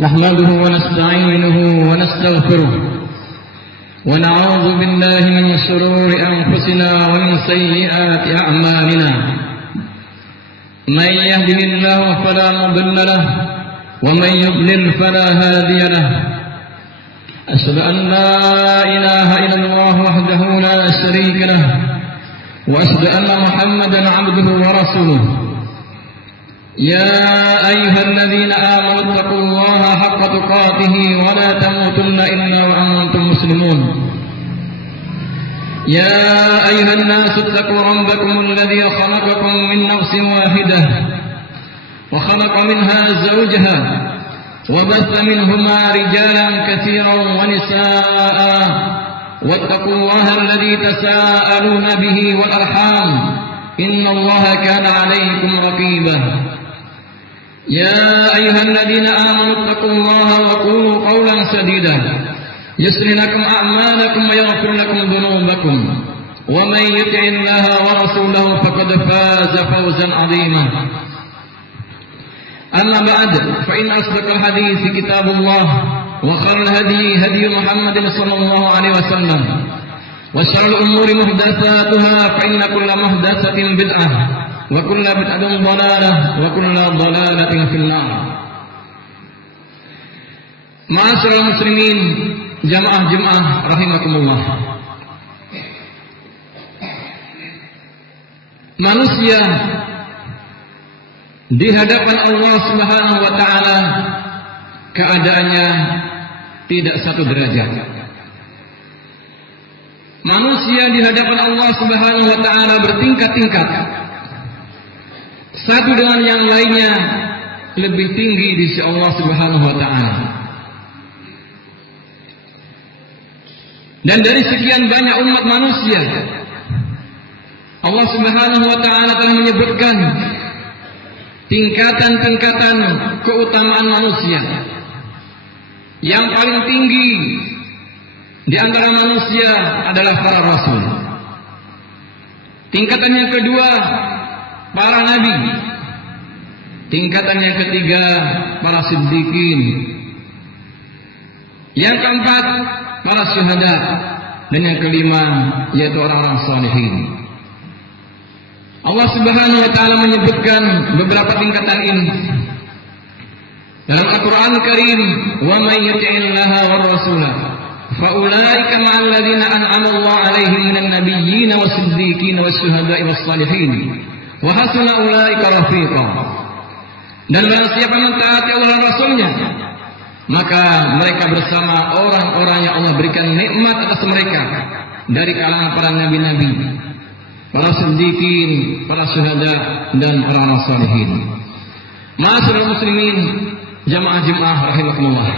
نحمده ونستعينه ونستغفره ونعوذ بالله من شرور أنفسنا ومن سيئات أعمالنا. من يهده الله فلا مضل له ومن يضلل فلا هادي له. أشهد أن لا إله إلا الله وحده لا شريك له وأشهد أن محمدا عبده ورسوله. يا أيها الذين آمنوا اتقوا الله حق تقاته ولا تموتن إلا وأنتم مسلمون. يا أيها الناس اتقوا ربكم الذي خلقكم من نفس واحدة وخلق منها زوجها وبث منهما رجالا كثيرا ونساء واتقوا الله الذي تساءلون به والأرحام إن الله كان عليكم رقيبا. يا أيها الذين آمنوا اتقوا الله وقولوا قولا سديدا يصلح لكم أعمالكم ويغفر لكم ذنوبكم ومن يطع الله ورسوله فقد فاز فوزا عظيما. أما بعد فإن أصدق الحديث كتاب الله وخير الهدي هدي محمد صلى الله عليه وسلم وشر الأمور محدثاتها فإن كل محدثة بدعة وكل بدعة ضلالة وكل ضلالة في النار. Ma'asyiral muslimin, jamaah rahimakumullah. Manusia di hadapan Allah Subhanahu wa taala keadaannya tidak satu derajat. Manusia di hadapan Allah Subhanahu wa taala bertingkat-tingkat. Satu dengan yang lainnya lebih tinggi di sisi Allah Subhanahu wa taala. Dan dari sekian banyak umat manusia, Allah Subhanahu wa taala telah menyebutkan tingkatan-tingkatan keutamaan manusia. Yang paling tinggi di antara manusia adalah para rasul. Tingkatan yang kedua, para nabi. Tingkatan yang ketiga, para siddiqin. Yang keempat, para syuhada. Dan yang kelima, yaitu orang-orang salihin. Allah Subhanahu wa taala menyebutkan beberapa tingkatan ini dalam Al-Qur'an Karim, "Wa may yuti'illaha war rasulah fa ulaika ma'al ladzina an'ama Allah 'alaihim minan nabiyyin was-siddiqin wasyuhada'i was-salihin wa hasuna ulaika rafiqa." Dan barang siapa mentaati Allah dan Rasulnya, maka mereka bersama orang-orang yang Allah berikan nikmat atas mereka dari kalangan para nabi-nabi, para siddiqin, para syuhada, dan orang-orang salihin. Ma'asyiral muslimin, jamaah rahimakumullah.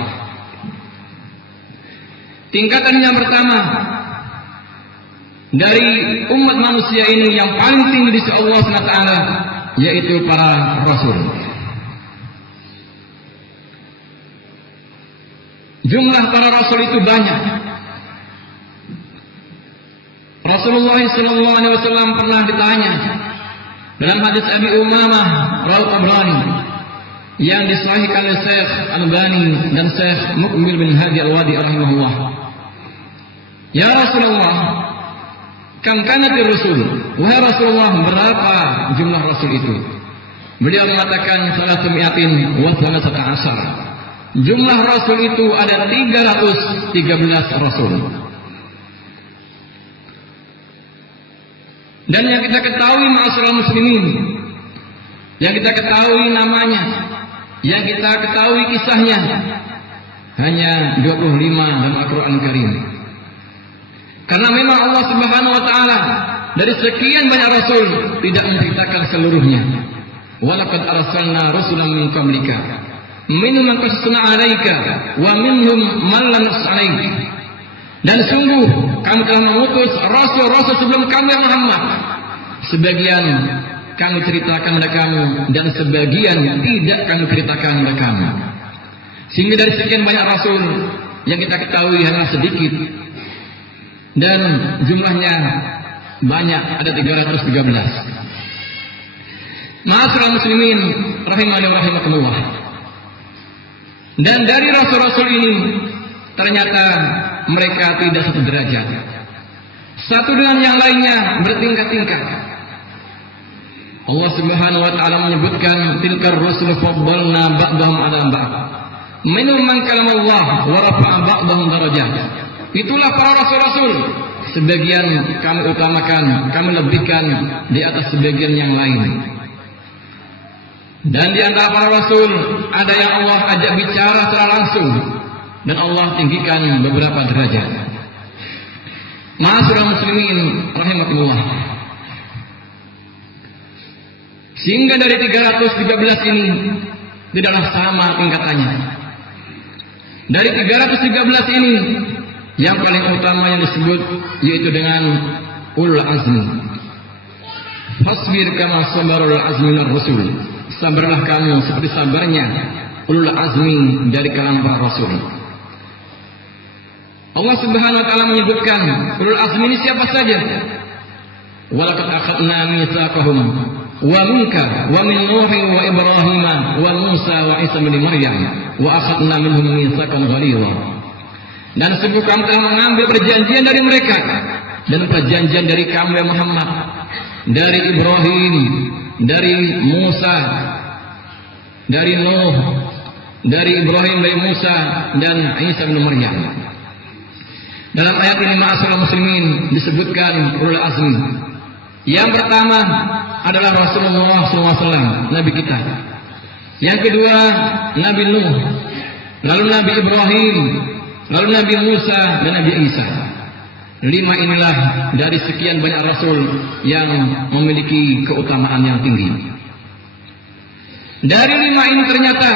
Tingkatan yang pertama dari umat manusia ini yang paling tinggi di sisi Allah SWT, yaitu para rasul. Jumlah para rasul itu banyak. Rasulullah SAW pernah ditanya dalam hadis Abi Umamah Al-Tabrani yang disahihkan oleh Syekh Al-Albani dan Syekh Muqbil bin Hadi Al-Wadi rahimahullah. Ya Rasulullah, kam kanatir rasul? Wahai Rasulullah, berapa jumlah rasul itu? Beliau mengatakan 313. Jumlah rasul itu ada 313 rasul. Dan yang kita ketahui, ma'asyiral muslimin, yang kita ketahui namanya, yang kita ketahui kisahnya, hanya 25 dalam Al-Quran Karim. Karena memang Allah Subhanahu wa taala dari sekian banyak rasul tidak menceritakan seluruhnya. Walaqad arsalna rusulan min qablika minhum man qasasna 'alaika wa minhum man lam naqsus 'alaik. Dan sungguh kami telah mengutus rasul-rasul sebelum kami ya Muhammad. Sebagian kami ceritakan kepada kamu dan sebagian tidak kami ceritakan kepada kamu. Sehingga dari sekian banyak rasul yang kita ketahui hanya sedikit dan jumlahnya banyak, ada 313. Ma'asyiral muslimin rahimani wa rahimakumullah. Dan dari rasul-rasul ini ternyata mereka tidak satu derajat. Satu dengan yang lainnya bertingkat-tingkat. Allah Subhanahu wa taala menyebutkan tilkar rusul faddalna ba'dahum 'ala ba'd. Minhum man kalama Allah wa rafa'a ba'dahum darajat. Itulah para rasul-rasul. Sebagian kami utamakan, kami lebihkan di atas sebagian yang lain. Dan di antara para rasul ada yang Allah ajak bicara secara langsung dan Allah tinggikan beberapa derajat. Ma'asyiral muslimin rahimakumullah. Sehingga dari 313 ini tidaklah sama tingkatannya. Dari 313 ini yang paling utama yang disebut yaitu dengan ulul azmi. Fasbir kama sabarul azmi minar rusul. Sabarlah kamu seperti sabarnya ulul azmi dari kalangan para rasul. Allah Subhanahu wa taala menyebutkan ulul azmi ini siapa saja. Walaqad akhadna mitsaqahum wa minka wa min Nuhin wa Ibrahim wa Musa wa Isa bin Maryam wa akhadna minhum mitsaqan ghalidha. Dan sungguh kami telah mengambil perjanjian dari mereka dan perjanjian dari kamu ya Muhammad, dari Ibrahim, dari Musa, dari Nuh, dari Ibrahim, dari Musa dan Isa bin Maryam. Dalam ayat ini ma'asyiral muslimin disebutkan ulul azmi. Yang pertama adalah Rasulullah SAW, Nabi kita. Yang kedua Nabi Nuh, lalu Nabi Ibrahim, lalu Nabi Musa dan Nabi Isa. 5 inilah dari sekian banyak rasul yang memiliki keutamaan yang tinggi. Dari 5 ini ternyata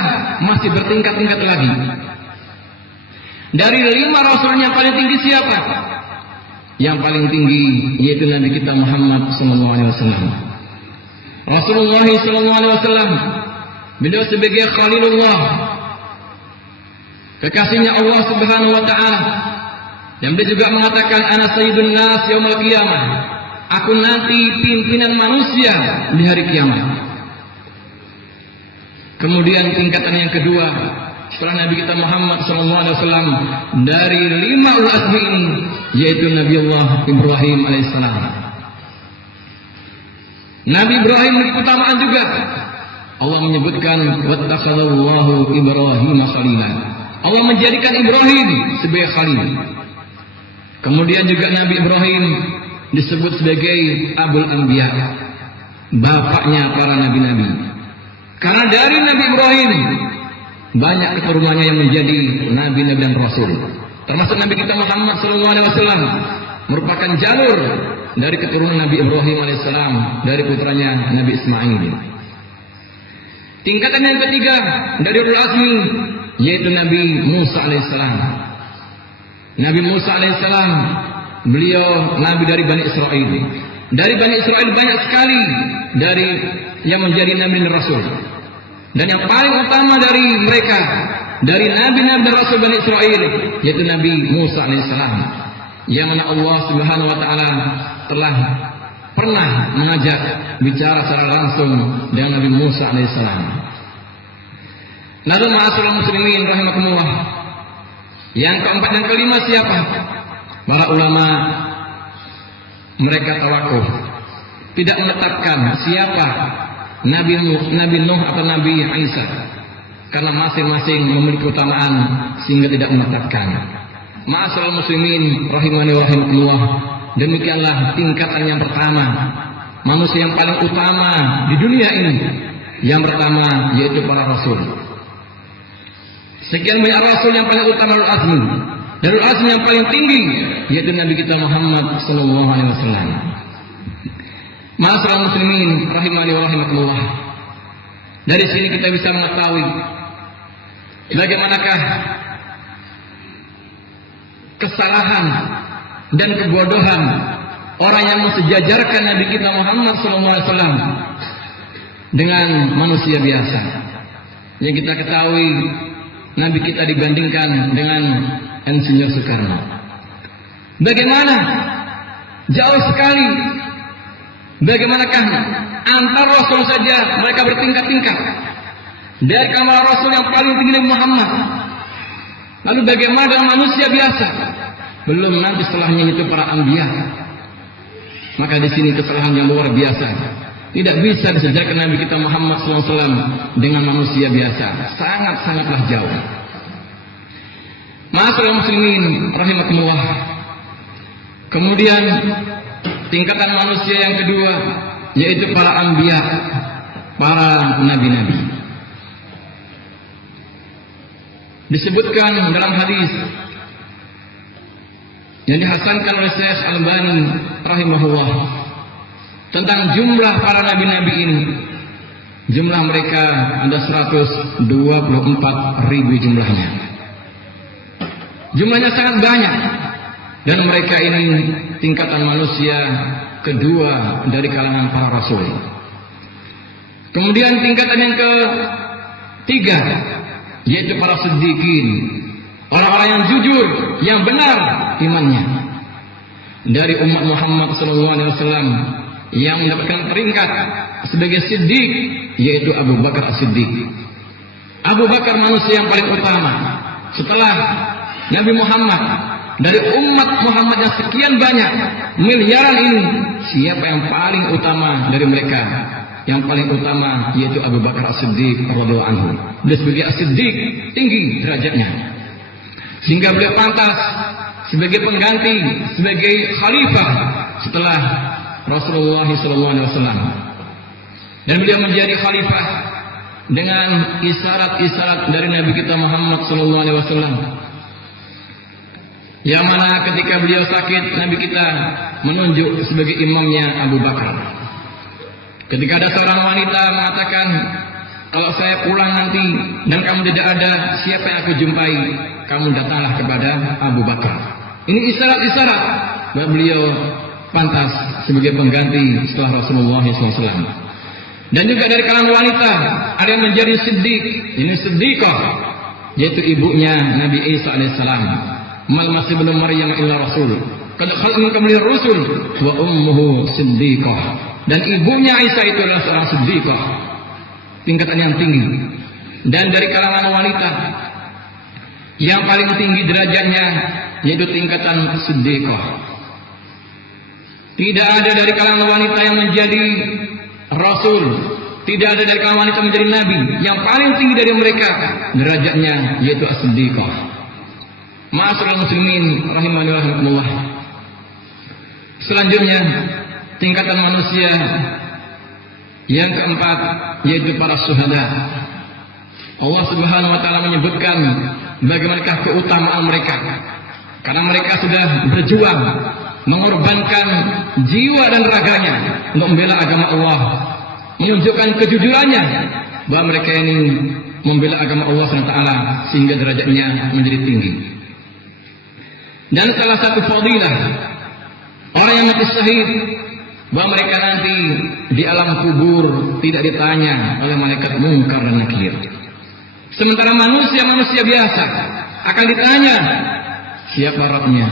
masih bertingkat-tingkat lagi. Dari 5 rasulnya paling tinggi siapa? Yang paling tinggi yaitu Nabi kita Muhammad SAW. Rasulullah SAW, beliau sebagai Khalilullah, kekasihnya Allah Subhanahu wa taala. Dan dia juga mengatakan ana sayyidun nas yaumil qiyamah. Aku nanti pimpinan manusia di hari kiamat. Kemudian tingkatan yang kedua setelah Nabi kita Muhammad SAW dari 5 ulul azmi ini yaitu Nabi Allah Ibrahim alaihissalam. Nabi Ibrahim memiliki keutamaan juga. Allah menyebutkan wattakhadallahu Ibrahim khalilan. Allah menjadikan Ibrahim sebagai khalil. Kemudian juga Nabi Ibrahim disebut sebagai Abul Anbiya, bapaknya para nabi-nabi. Karena dari Nabi Ibrahim banyak keturunannya yang menjadi nabi-nabi dan rasul. Termasuk Nabi kita Muhammad SAW merupakan jalur dari keturunan Nabi Ibrahim alaihissalam dari putranya Nabi Ismail. Tingkatan yang ketiga dari ulul azmi yaitu Nabi Musa alaihissalam. Nabi Musa alaihissalam beliau nabi dari Bani Israel. Dari Bani Israel banyak sekali dari yang menjadi nabi dan rasul. Dan yang paling utama dari mereka, dari nabi-nabi dan rasul Bani Israel, yaitu Nabi Musa alaihissalam, yang mana Allah Subhanahu wa taala telah pernah mengajak bicara secara langsung dengan Nabi Musa alaihissalam. Lalu ma'asyiral muslimin rahimakumullah. Yang keempat dan kelima siapa? Para ulama mereka tawakuf, tidak menetapkan siapa Nabi Nuh atau Nabi Isa, karena masing-masing memiliki keutamaan sehingga tidak menetapkan. Ma'asyiral muslimin rahimani wa rahimakumullah. Demikianlah tingkatan yang pertama, manusia yang paling utama di dunia ini. Yang pertama yaitu para rasul. Sekian banyak rasul yang paling utama ulul azmi. Dan ulul azmi yang paling tinggi yaitu Nabi kita Muhammad SAW. Ma'asyiral muslimin rahimani wa rahimakumullah. Dari sini kita bisa mengetahui bagaimanakah kesalahan dan kebodohan orang yang mensejajarkan Nabi kita Muhammad SAW dengan manusia biasa. Yang kita ketahui Nabi kita dibandingkan dengan Insinyur Soekarno. Bagaimana? Jauh sekali. Bagaimanakah antar rasul saja mereka bertingkat-tingkat. dari kalangan Rasul yang paling tinggi Nabi Muhammad. Lalu bagaimana dengan manusia biasa? Belum nanti setelahnya itu para anbiya. Maka di sini kesalahan yang luar biasa. Tidak bisa disejajarkan Nabi kita Muhammad SAW dengan manusia biasa. Sangat-sangatlah jauh. Ma'asyiral muslimin rahimakumullah. Kemudian tingkatan manusia yang kedua yaitu para anbiya, para nabi-nabi. Disebutkan dalam hadis yang dihasankan oleh Syekh Albani rahimahullah tentang jumlah para nabi-nabi ini. Jumlah mereka ada 124.000 jumlahnya. Jumlahnya sangat banyak. Dan mereka ini tingkatan manusia kedua dari kalangan para rasul. Kemudian tingkatan yang ketiga yaitu para siddiqin, orang-orang yang jujur, yang benar imannya. Dari umat Muhammad SAW yang mendapatkan peringkat sebagai siddiq yaitu Abu Bakar As-Siddiq. Abu Bakar manusia yang paling utama setelah Nabi Muhammad. Dari umat Muhammad yang sekian banyak miliaran ini, siapa yang paling utama dari mereka? Yang paling utama yaitu Abu Bakar As-Siddiq radhiyallahu anhu. Dia sebagai As-Siddiq tinggi derajatnya, sehingga beliau pantas sebagai pengganti, sebagai khalifah setelah Rasulullah SAW. Dan beliau menjadi khalifah dengan isyarat-isyarat dari Nabi kita Muhammad SAW. Yang mana ketika beliau sakit, Nabi kita menunjuk sebagai imamnya Abu Bakar. Ketika ada seorang wanita mengatakan, kalau saya pulang nanti dan kamu tidak ada, siapa yang aku jumpai? Kamu datanglah kepada Abu Bakar. Ini isyarat-isyarat bahwa beliau pantas sebagai pengganti setelah Rasulullah SAW. Dan juga dari kalangan wanita ada yang menjadi siddiq, ini siddiqah, yaitu ibunya Nabi Isa alaihissalam. Mal masih belum Maryam illa rasul. Qad khalaqna qabla rusul wa ummuhu siddiqah. Dan ibunya Isa itu adalah seorang siddiqah. Tingkatan yang tinggi. Dan dari kalangan wanita yang paling tinggi derajatnya yaitu tingkatan siddiqah. Tidak ada dari kalangan wanita yang menjadi rasul, tidak ada dari kalangan wanita menjadi nabi. Yang paling tinggi dari mereka derajatnya yaitu as-siddiqah. Ma'asyiral muslimin rahimani wa rahimakumullah. Selanjutnya tingkatan manusia yang keempat yaitu para syuhada. Allah Subhanahu wa taala menyebutkan bagaimanakah keutamaan mereka. Karena mereka sudah berjuang mengorbankan jiwa dan raganya untuk membela agama Allah, menunjukkan kejujurannya bahwa mereka ini membela agama Allah SWT sehingga derajatnya menjadi tinggi. Dan salah satu fadilah orang yang mati syahid bahwa mereka nanti di alam kubur tidak ditanya oleh malaikat Munkar dan Nakir. Sementara manusia biasa akan ditanya siapa Rabbnya,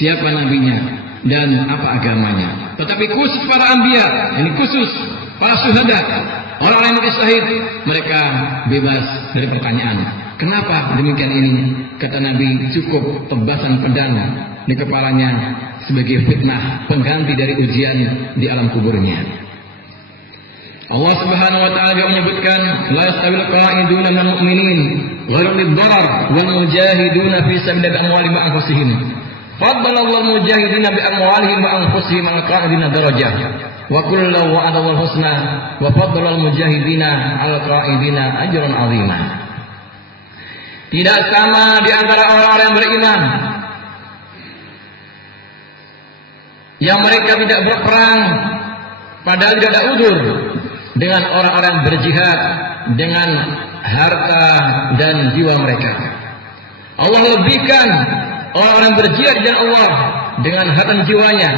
siapa nabinya, dan apa agamanya. Tetapi khusus para anbiya, ini khusus para syuhada, orang-orang yang mati syahid, mereka bebas dari pertanyaan. Kenapa demikian ini? Kata Nabi, cukup tebasan pedang di kepalanya sebagai fitnah, pengganti dari ujian di alam kuburnya. Allah Subhanahu wa taala juga menyebutkan, la yastawil qa'iduna minal mu'minin ghairul darar wal mujahiduna fi sabilillahi bi amwalihim wa anfusihim. Faddalallahu al-mujahidina bi amwalihim wa anfusihim 'ala qa'idina darajah. Wa kullu wa'adallahu husna wa faddala al-mujahidina 'ala qa'idina ajran 'azima. Tidak sama di antara orang-orang yang beriman yang mereka tidak berperang padahal tidak ada udzur dengan orang-orang berjihad dengan harta dan jiwa mereka. Allah lebihkan orang-orang berjihad di jalan Allah dengan harta dan jiwanya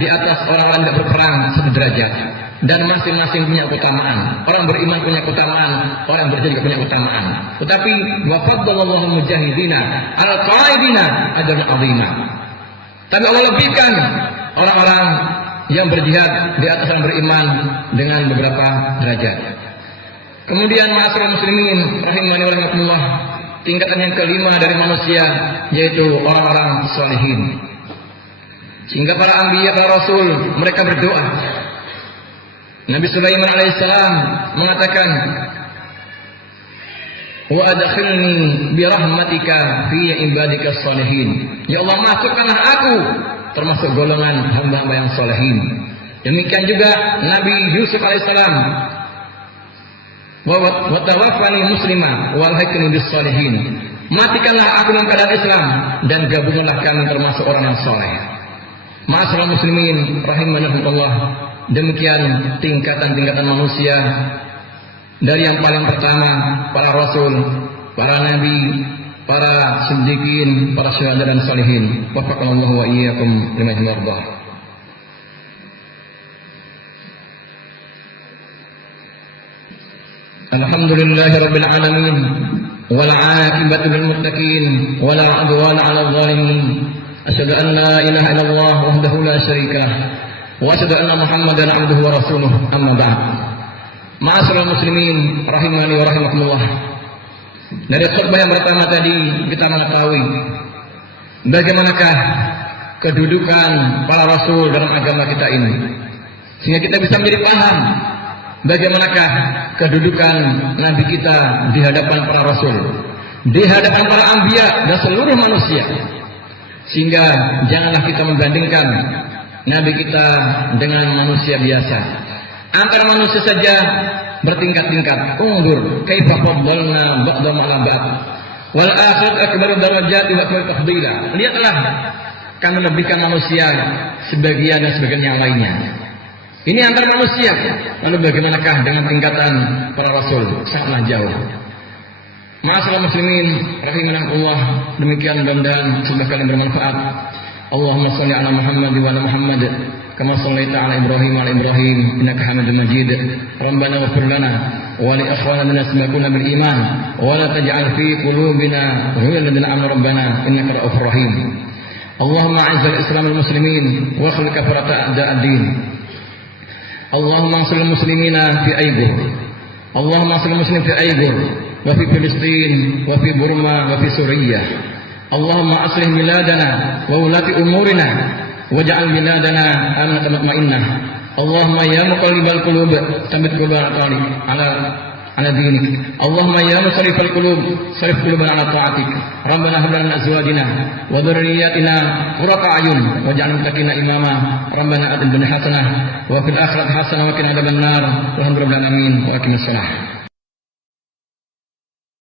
di atas orang-orang yang tidak berperang satu derajat. Dan masing-masing punya keutamaan. Orang beriman punya keutamaan, orang berjihad juga punya keutamaan. Tetapi wa faddallallahu mujahidina al qaidina ajran 'azima. Tapi Allah lebihkan orang-orang yang berjihad di atas orang beriman dengan beberapa derajat. Kemudian ma'asyiral muslimin rahimani wa rahimakumullah, tingkatan yang kelima dari manusia yaitu orang-orang salihin. Sehingga para anbiya, para rasul, mereka berdoa. Nabi Sulaiman alaihissalam mengatakan, wa adkhilni bi rahmatika fi ibadika salihin. Ya Allah, masukkanlah aku termasuk golongan hamba-hamba yang salihin. Demikian juga Nabi Yusuf alaihissalam, wa tawaffani muslimah wal hikni bis salihin. Matikanlah aku dalam keadaan Islam dan gabungkanlah kami termasuk orang yang saleh. Ma'asyiral muslimin rahimanallah, demikian tingkatan-tingkatan manusia dari yang paling pertama para rasul, para nabi, para siddiqin, para syuhada dan salihin. Waffaqanallahu wa iyyakum lima yardha. Alhamdulillahirabbil alamin wal 'aqibatu lil muttaqin wala 'udwana 'alal zalimin. Asyhadu an la ilaha illallah wahdahu la syarika lah wa asyhadu anna Muhammadan 'abduhu wa rasuluh. Amma ba'd. Ma'asyiral muslimin rahimani wa rahimakumullah. Dari khutbah yang pertama tadi kita mengetahui bagaimanakah kedudukan para rasul dalam agama kita ini, sehingga kita bisa menjadi paham bagaimanakah kedudukan nabi kita di hadapan para rasul, di hadapan para anbiya dan seluruh manusia. Sehingga janganlah kita membandingkan nabi kita dengan manusia biasa. Antara manusia saja bertingkat-tingkat. Undur kaifa faddalna ba'dahum 'ala ba'd. Wal akhiratu akbaru darajati wa akbaru tafdila. Lihatlah kami lebihkan manusia sebagian dan sebagian yang lainnya. Ini antara manusia. Lalu bagaimanakah dengan tingkatan para rasul? Sangatlah jauh. Ma'asyiral muslimin rahimanallah, demikian mudah-mudahan sudah kalian bermanfaat. Allahumma shalli ala Muhammad wa ala Muhammad kama shallaita ala Ibrahim wa ala Ibrahim innaka Hamidum Majid. Rabbana ighfir lana wa li ikhwanina sabaquna bil iman wa la taj'al fi qulubina ghillan lil amri rabbana innaka ra'ufur rahim. Allahumma a'izzal Islam wal muslimin wa khil kafarata a'da'id-din. Allahumma ansuril muslimina fi Aibur. Allahumma ansuril muslimin fi Aibur wa fi Filistin wa fi Burma wa fi Suriah. Allahumma aslih biladana wa ulati umurina waj'al biladana amanatan mutmainnah. Allahumma ya muqallibal qulub tsabbit qulubana ala dinik. Allahumma ya musarrifal qulub sarif qulubana ala ta'atik. Rabbana hab lana azwajina wa dhurriyyatina qurrata a'yun waj'al muttaqina imama. Rabbana atina hasanah wa fil akhirati hasanah wa qina adzabannar. Walhamdulillahi wa aqimis salah.